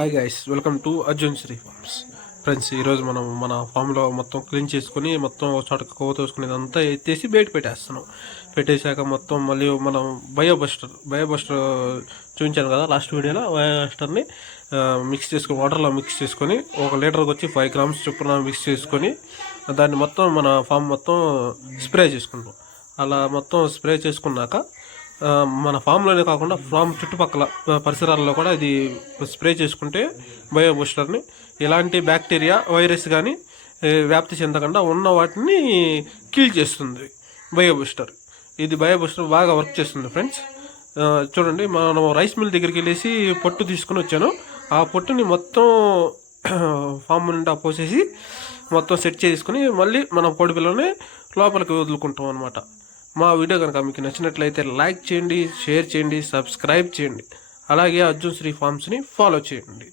Hi guys, welcome to Arjun Shri farms. Friends, ఈరోజు మనం మన ఫామ్లో మొత్తం క్లీన్ చేసుకుని మొత్తం ఒక చోట కొవ్వు తోసుకునేదంతా ఎత్తేసి బయట పెట్టేస్తున్నాం. పెట్టేశాక మొత్తం మళ్ళీ మనం బయోబస్టర్ చూపించాను కదా లాస్ట్ వీడియోలో. బయోబస్టర్ని మిక్స్ చేసుకుని వాటర్లో మిక్స్ చేసుకొని 1 లీటర్కి వచ్చి 5 గ్రామ్స్ చొప్పున మిక్స్ చేసుకొని దాన్ని మొత్తం మన ఫామ్ మొత్తం స్ప్రే చేసుకుంటాం. అలా మొత్తం స్ప్రే చేసుకున్నాక మన ఫామ్లోనే కాకుండా ఫామ్ చుట్టుపక్కల పరిసరాల్లో కూడా ఇది స్ప్రే చేసుకుంటే బయో బూస్టర్ని ఎలాంటి బ్యాక్టీరియా వైరస్ కానీ వ్యాప్తి చెందకుండా ఉన్న వాటిని కిల్ చేస్తుంది బయో బూస్టర్. ఇది బయో బూస్టర్ బాగా వర్క్ చేస్తుంది ఫ్రెండ్స్. చూడండి, మనం రైస్ మిల్ దగ్గరికి వెళ్ళేసి పొట్టు తీసుకుని వచ్చాను. ఆ పొట్టుని మొత్తం ఫామ్ నిండా పోసేసి మొత్తం సెట్ చేసుకుని మళ్ళీ మనం కోడి పిల్లని లోపలికి వదులుకుంటాం అనమాట. మా వీడియో కనుక మీకు నచ్చినట్లయితే లైక్ చేయండి, షేర్ చేయండి, సబ్స్క్రైబ్ చేయండి. అలాగే అర్జున్ శ్రీ ఫార్మ్స్ని ఫాలో చేయండి.